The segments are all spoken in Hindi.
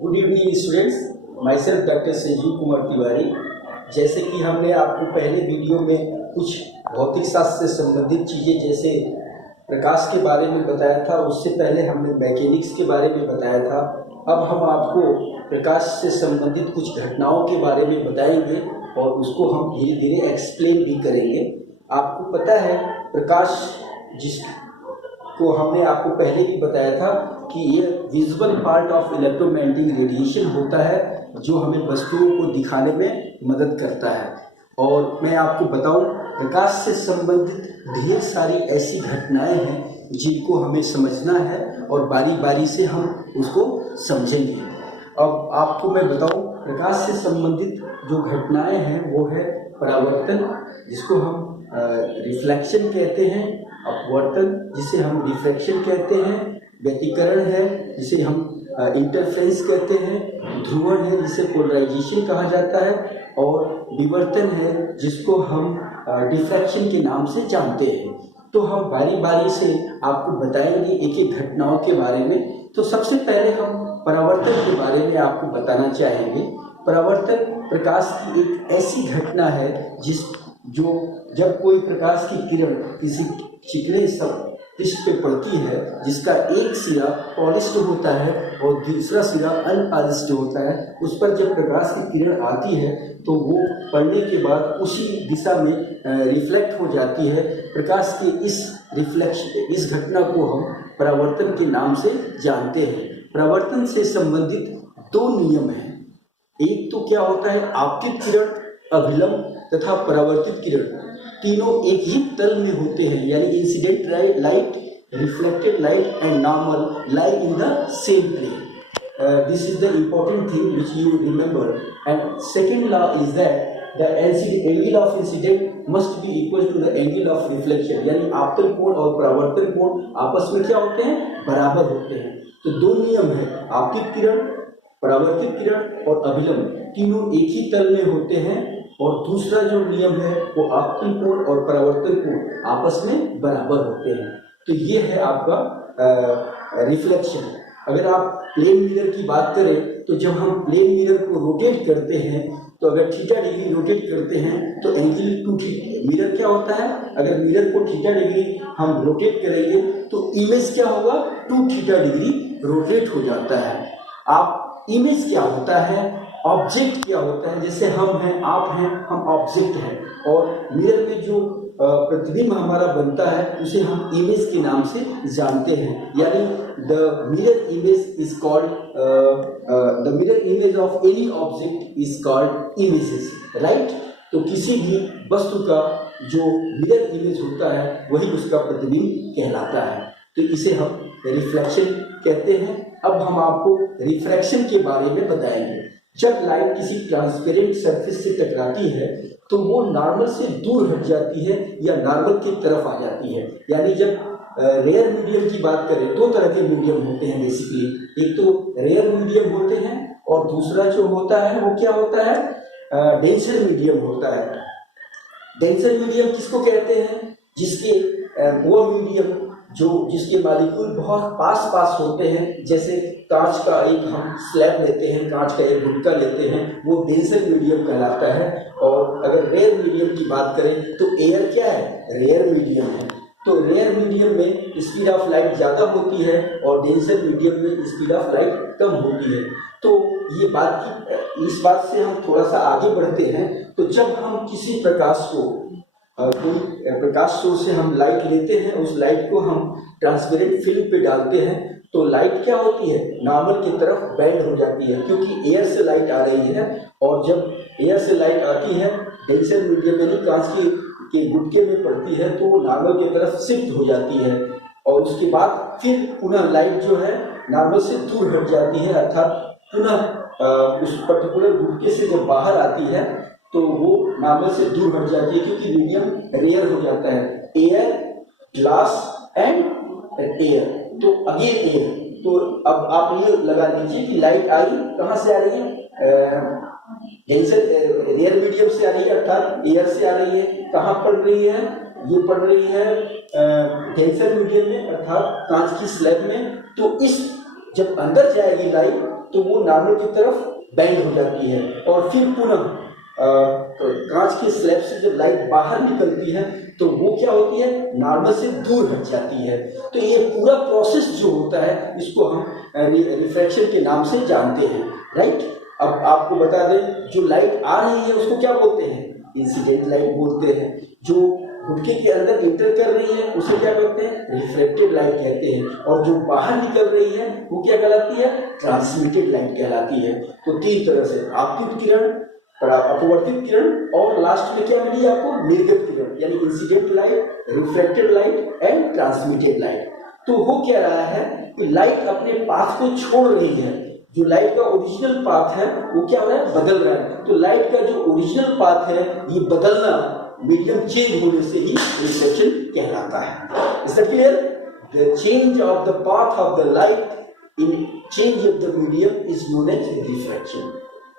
Good evening students, my self doctor Sanjeev Kumar Tiwari. जैसे कि हमने आपको पहले वीडियो में कुछ भौतिक शास्त्र से संबंधित चीज़ें जैसे प्रकाश के बारे में बताया था, उससे पहले हमने मैकेनिक्स के बारे में बताया था। अब हम आपको प्रकाश से संबंधित कुछ घटनाओं के बारे में बताएंगे और उसको हम धीरे धीरे एक्सप्लेन भी करेंगे। आपको पता है प्रकाश जिसको हमने आपको पहले भी बताया था कि ये visual part of electromagnetic radiation होता है जो हमें वस्तुओं को दिखाने में मदद करता है। और मैं आपको बताऊं, प्रकाश से संबंधित ढेर सारी ऐसी घटनाएं हैं जिनको हमें समझना है और बारी बारी से हम उसको समझेंगे। अब आपको मैं बताऊं, प्रकाश से संबंधित जो घटनाएं हैं वो है परावर्तन, जिसको हम रिफ्लेक्शन कहते हैं, अपवर्तन जिसे हम रिफ्रैक्शन कहते हैं, व्यतिकरण है जिसे हम इंटरफेरेंस कहते हैं, ध्रुवण है जिसे पोलराइजेशन कहा जाता है, और विवर्तन है जिसको हम डिफ्रैक्शन के नाम से जानते हैं। तो हम बारी बारी से आपको बताएंगे एक एक घटनाओं के बारे में। तो सबसे पहले हम परावर्तन के बारे में आपको बताना चाहेंगे। परावर्तन प्रकाश की एक ऐसी घटना है जो जब कोई प्रकाश की किरण किसी चिकने पृष्ठ पे पड़ती है जिसका एक सिरा पॉलिश्ड होता है और दूसरा सिरा अनपॉलिश्ड होता है, उस पर जब प्रकाश की किरण आती है तो वो पड़ने के बाद उसी दिशा में रिफ्लेक्ट हो जाती है। प्रकाश के इस घटना को हम परावर्तन के नाम से जानते हैं। परावर्तन से संबंधित दो नियम हैं। एक तो क्या होता है, आपतित किरण, अभिलंब तथा परावर्तित किरण तीनों एक ही तल में होते हैं, यानी incident light, reflected light and normal lie in the same plane. This is the important thing which you remember. And second law is that the angle of incident must be equal to the angle of reflection. यानी आपतन कोण और परावर्तन कोण आपस में क्या होते हैं, बराबर होते हैं। तो दो नियम है, आपतित किरण, परावर्तित किरण और अभिलंब तीनों एक ही तल में होते हैं। और दूसरा जो नियम है वो आपतन कोण और परावर्तन कोण आपस में बराबर होते हैं। तो ये है आपका रिफ्लेक्शन। अगर आप प्लेन मिरर की बात करें तो जब हम प्लेन मिरर को रोटेट करते हैं तो अगर थीटा डिग्री रोटेट करते हैं तो एंगल टू मिरर क्या होता है, अगर मिरर को थीटा डिग्री हम रोटेट करेंगे तो इमेज क्या होगा, 2 थीटा डिग्री रोटेट हो जाता है। आप इमेज क्या होता है, ऑब्जेक्ट क्या होता है, जैसे हम हैं, आप हैं, हम ऑब्जेक्ट हैं, और मिरर में जो प्रतिबिंब हमारा बनता है उसे हम इमेज के नाम से जानते हैं। यानी the mirror image of any object is called images, right. तो किसी भी वस्तु का जो मिरर इमेज होता है वही उसका प्रतिबिंब कहलाता है। तो इसे हम रिफ्लेक्शन कहते हैं। अब हम आपको रिफ्रैक्शन के बारे में बताएंगे। जब लाइट किसी ट्रांसपेरेंट सरफेस से टकराती है तो वो नॉर्मल से दूर हट जाती है या नॉर्मल की तरफ आ जाती है। यानी जब रेयर मीडियम की बात करें, दो तरह के मीडियम होते हैं बेसिकली। एक तो रेयर मीडियम होते हैं और दूसरा जो होता है वो क्या होता है, डेंसर मीडियम होता है। डेंसर मीडियम किसको कहते हैं, जिसके वो मीडियम जिसके मॉलिक्यूल बहुत पास होते हैं। जैसे कांच का एक हम स्लैब लेते हैं, कांच का एक गुटका लेते हैं, वो डेंसर मीडियम कहलाता है। और अगर रेयर मीडियम की बात करें तो एयर क्या है, रेयर मीडियम है। तो रेयर मीडियम में स्पीड ऑफ लाइट ज़्यादा होती है और डेंसर मीडियम में स्पीड ऑफ लाइट कम होती है। तो ये इस बात से हम थोड़ा सा आगे बढ़ते हैं। तो जब हम किसी प्रकाश को कोई प्रकाश सोर्स से हम लाइट लेते हैं, उस लाइट को हम ट्रांसपेरेंट फिल्म पे डालते हैं तो लाइट क्या होती है, नॉर्मल की तरफ बेंड हो जाती है, क्योंकि एयर से लाइट आ रही है। और जब एयर से लाइट आती है डेंसर मीडियम यानी कांच के गुटके में पड़ती है तो वो नॉर्मल की तरफ शिफ्ट हो जाती है और उसके बाद फिर पुनः लाइट जो है नॉर्मल से दूर हट जाती है, अर्थात पुनः उस पर्टिकुलर गुटके से जब बाहर आती है तो वो नॉर्मल से दूर हट जाती है, क्योंकि मीडियम रेयर हो जाता है। एयर, ग्लास एंड एयर, तो अगेन एयर। तो अब आप ये लगा लीजिए कि लाइट आई कहाँ से आ रही है, डेंसर रेयर मीडियम से आ रही है, अर्थात एयर से आ रही है। कहाँ पड़ रही है, ये पड़ रही है डेंसर मीडियम में, अर्थात कांच की स्लैब में। तो इस जब अंदर जाएगी लाइट तो वो नॉर्मल की तरफ बेंड हो जाती है और फिर पुनः कांच के स्लैब से जब लाइट बाहर निकलती है तो वो क्या होती है, नॉर्मल से दूर हट जाती है। तो ये पूरा प्रोसेस जो होता है इसको हम रिफ्रैक्शन के नाम से जानते हैं, राइट। अब आपको बता दें, जो लाइट आ रही है उसको क्या बोलते हैं, इंसिडेंट लाइट बोलते हैं। जो गुटके के अंदर इंटर कर रही है उसे क्या कहते हैं, रिफ्लेक्टेड लाइट कहते हैं। और जो बाहर निकल रही है वो क्या कहलाती है, ट्रांसमिटेड लाइट कहलाती है। तो तीन तरह से, आपतित किरण, अपवर्तित किरण और लास्ट में क्या मिली आपको, निर्गत किरण, यानी incident light, reflected light and transmitted light. तो हो क्या रहा है कि लाइट अपने पाथ को छोड़ रही है। जो लाइट का ओरिजिनल पाथ है वो क्या हो रहा है, बदल रहा है। तो लाइट का जो ओरिजिनल पाथ है ये बदलना मीडियम चेंज होने से ही रिफ्लेक्शन कहलाता है। Is that clear? The change of the path of the light in change of the medium is known as reflection.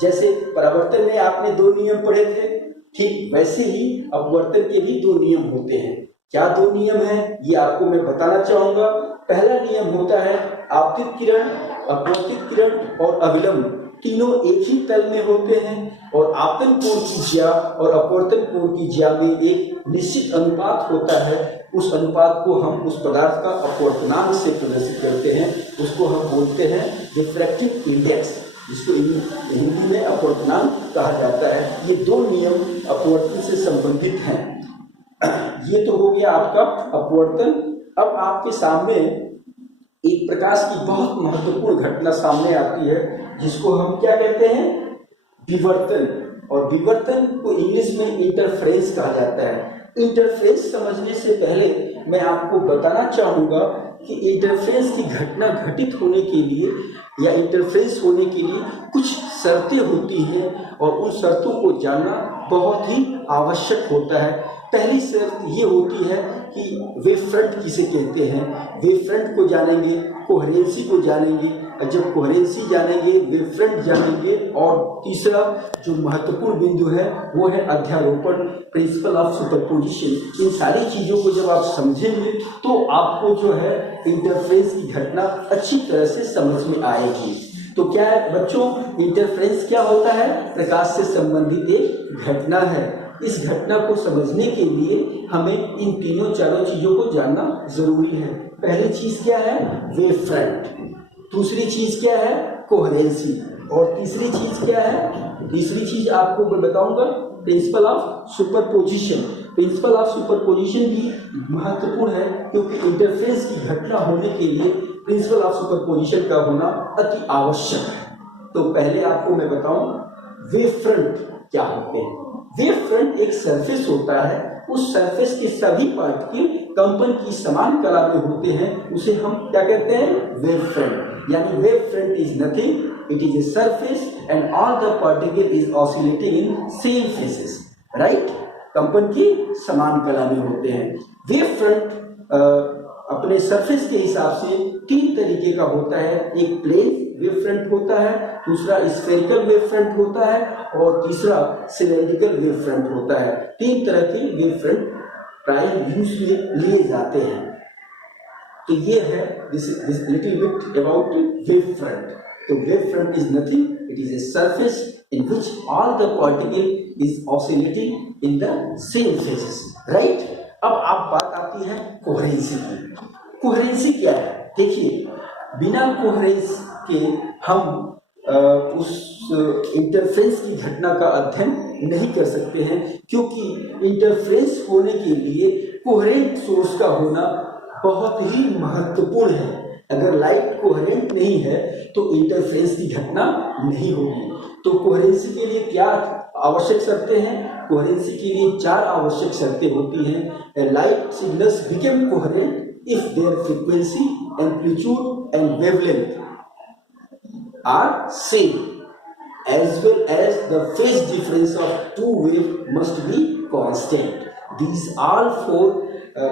जैसे परावर्तन में आपने दो नियम पढ़े थे, ठीक वैसे ही अपवर्तन के भी दो नियम होते हैं। क्या दो नियम है ये आपको मैं बताना चाहूंगा। पहला नियम होता है आपतित किरण, अपवर्तित किरण और अविलंब तीनों एक ही तल में होते हैं और आपतन कोण की ज्या और अपवर्तन कोण की ज्या में एक निश्चित अनुपात होता है। उस अनुपात को हम उस पदार्थ का अपवर्तनांक से प्रदर्शित करते हैं, उसको हम बोलते हैं रिफ्रैक्टिव इंडेक्स, जिसको हिंदी में अपवर्तनांक कहा जाता है। ये दो नियम अपवर्तन से संबंधित हैं। ये तो हो गया आपका अपवर्तन। अब आपके सामने एक प्रकाश की बहुत महत्वपूर्ण घटना सामने आती है जिसको हम क्या कहते हैं, विवर्तन। और विवर्तन को इंग्लिश में इंटरफेरेंस कहा जाता है। इंटरफेरेंस समझने से पहले मैं आपको बताना चाहूँगा कि इंटरफेरेंस की घटना घटित होने के लिए या इंटरफेरेंस होने के लिए कुछ शर्तें होती हैं और उन शर्तों को जानना बहुत ही आवश्यक होता है। पहली शर्त ये होती है कि वेव फ्रंट किसे कहते हैं, वेव फ्रंट को जानेंगे, कोहेरेंसी को जानेंगे, और जब कोहेरेंसी जानेंगे वेव फ्रंट जानेंगे, और तीसरा जो महत्वपूर्ण बिंदु है वो है अध्यारोपण, प्रिंसिपल ऑफ सुपरपोजिशन। इन सारी चीज़ों को जब आप समझेंगे तो आपको जो है इंटरफेरेंस की घटना अच्छी तरह से समझ में आएगी। तो क्या है बच्चों, इंटरफेरेंस क्या होता है, प्रकाश से संबंधित एक घटना है। इस घटना को समझने के लिए हमें इन तीनों चारों चीजों को जानना जरूरी है। पहली चीज क्या है, वेव फ्रंट, दूसरी चीज क्या है, कोहेरेंसी, और तीसरी चीज क्या है, तीसरी चीज आपको मैं बताऊंगा principle of superposition. Principle of superposition भी महत्वपूर्ण है क्योंकि इंटरफेरेंस की घटना होने के लिए प्रिंसिपल ऑफ सुपरपोजिशन का होना अति आवश्यक है। तो पहले आपको मैं बताऊं वेव फ्रंट क्या होते हैं। वेव फ्रंट एक सरफेस होता है, उस सरफेस के सभी पार्टिकल कंपन की समान कला में होते हैं, उसे हम क्या कहते हैं, वेव फ्रंट। यानी wave front is nothing, it is a surface and all the particle is oscillating in same phases, right. कंपन की समान कला में होते हैं। वेव फ्रंट अपने सरफेस के हिसाब से तीन तरीके का होता है। एक प्लेन वेव फ्रंट होता है, दूसरा स्फेरिकल वेव फ्रंट होता है और तीसरा सिलेंड्रिकल वेव फ्रंट होता है। तीन तरह के वेव फ्रंट प्राय यूज में लिए जाते हैं। तो ये है this little bit about wave front. तो wave front is nothing, it is a surface in which all the particle is oscillating in the same phases, right. अब आप बात आती है कोहेरेंसी की। कोहेरेंसी क्या है, देखिए बिना कोहेरेंस के हम उस इंटरफेरेंस की घटना का अध्ययन नहीं कर सकते हैं, क्योंकि इंटरफेरेंस होने के लिए कोहेरेंट सोर्स का होना बहुत ही महत्वपूर्ण है। अगर लाइट कोहेरेंट नहीं है तो इंटरफेरेंस की घटना नहीं होगी। तो कोहेरेंसी के लिए क्या आवश्यक शर्तें हैं, कोहेरेंसी के लिए चार आवश्यक शर्तें होती हैं। Light signals become coherent if there frequency, amplitude and wavelength are same, as well as the phase difference of two waves must be constant. These all four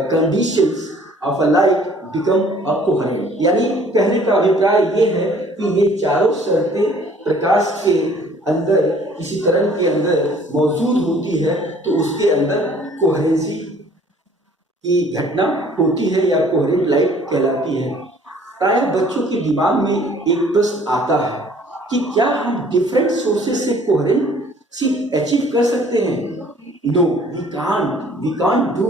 conditions of a light become a coherent. यानी कहने का अभिप्राय ये है कि ये चारों शर्तें प्रकाश के अंदर, किसी तरंग के अंदर मौजूद होती है तो उसके अंदर कोहेरेंसी की घटना होती है या कोहेरेंट लाइट कहलाती है। प्रायः बच्चों के दिमाग में एक प्रश्न आता है कि क्या हम डिफरेंट सोर्सेस से कोहेरेंसी अचीव कर सकते हैं? No, we can't do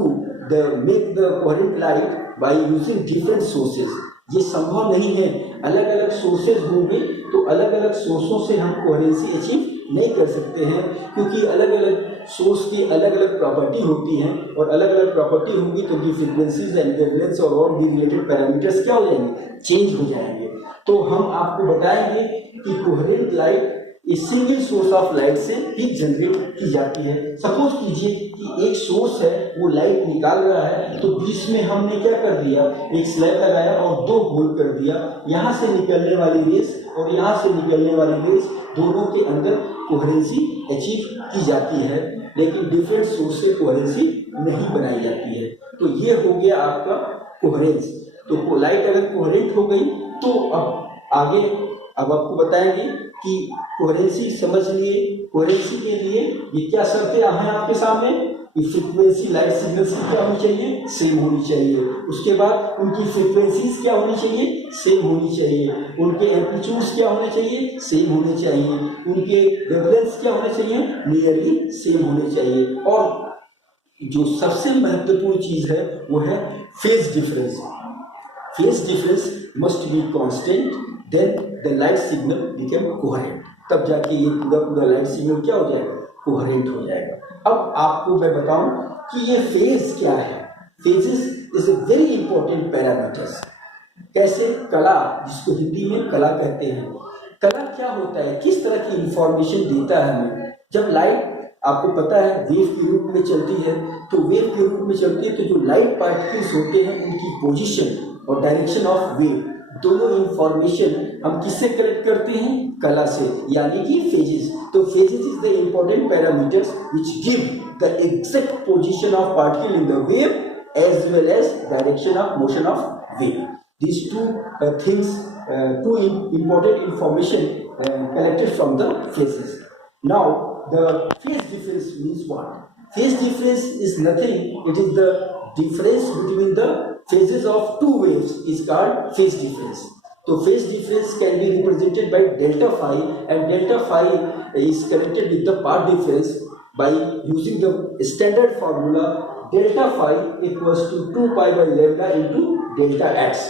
the make the coherent light by using different sources. ये संभव नहीं है। अलग अलग सोर्सेज होंगे तो अलग अलग सोर्सों से हम कोहेरेंसी अचीव नहीं कर सकते हैं, क्योंकि अलग अलग सोर्स की अलग अलग प्रॉपर्टी होती हैं, और अलग अलग प्रॉपर्टी होंगी तो उनकी फ्रीक्वेंसीज एंड वेवलेंथ्स और भी रिलेटेड पैरामीटर्स क्या हो जाएंगे? चेंज हो जाएंगे। तो हम आपको बताएंगे कि कोहेरेंट लाइट इस सिंगल सोर्स ऑफ लाइट से ही जनरेट की जाती है। सपोज कीजिए कि एक सोर्स है, वो लाइट निकाल रहा है, तो बीच में हमने क्या कर दिया, एक स्लैब लगाया और दो होल कर दिया। यहाँ से निकलने वाली रेस और यहाँ से निकलने वाली रेस, दोनों के अंदर कोहेरेंसी अचीव की जाती है, लेकिन डिफरेंट सोर्स से कोहेरेंसी नहीं बनाई जाती है। तो ये हो गया आपका कोहेरेंस। तो लाइट अगर कोहेरेंट हो गई तो अब आपको बताएंगे कि कोहेरेंसी समझ लिए। कोहेरेंसी के लिए ये क्या शर्तें हैं आपके सामने? फ्रीक्वेंसी लाइट सिग्नल्स की क्या होनी चाहिए? सेम होनी चाहिए। उसके बाद उनकी फ्रीक्वेंसीज क्या होनी चाहिए? सेम होनी चाहिए। उनके एम्पलीट्यूड्स क्या होने चाहिए? सेम होने चाहिए। उनके वेवलेंथ्स क्या होने चाहिए? नियरली सेम होने चाहिए। और जो सबसे महत्वपूर्ण चीज है वो है phase difference. Phase difference must be constant, then the light signal become coherent. तब जाके ये पूरा लाइट सिग्नल क्या हो जाएगा? कोहेरेंट हो जाएगा। अब आपको मैं बताऊं कि ये फेज क्या है। Phases is a very important parameters. कैसे? कला, जिसको हिंदी में कला कहते हैं। कला क्या होता है? किस तरह की इंफॉर्मेशन देता है हमें? जब लाइट, आपको पता है, वेव के रूप में चलती है, तो वेव के रूप में चलती है तो जो लाइट पार्टिकल्स होते हैं उनकी पोजीशन और डायरेक्शन ऑफ वेव, दोनों इंफॉर्मेशन हम किससे कलेक्ट करते हैं? कला से, यानी कि फेजेस। तो phases is the important parameters which give the exact position of particle in the wave as well as direction of motion of wave. These two important information collected from the phases. Now, the phase difference means what? Phase difference is nothing. It is the difference between the phases of two waves is called phase difference. So phase difference can be represented by delta phi, and delta phi is connected with the path difference by using the standard formula delta phi equals to 2 pi by lambda into delta x.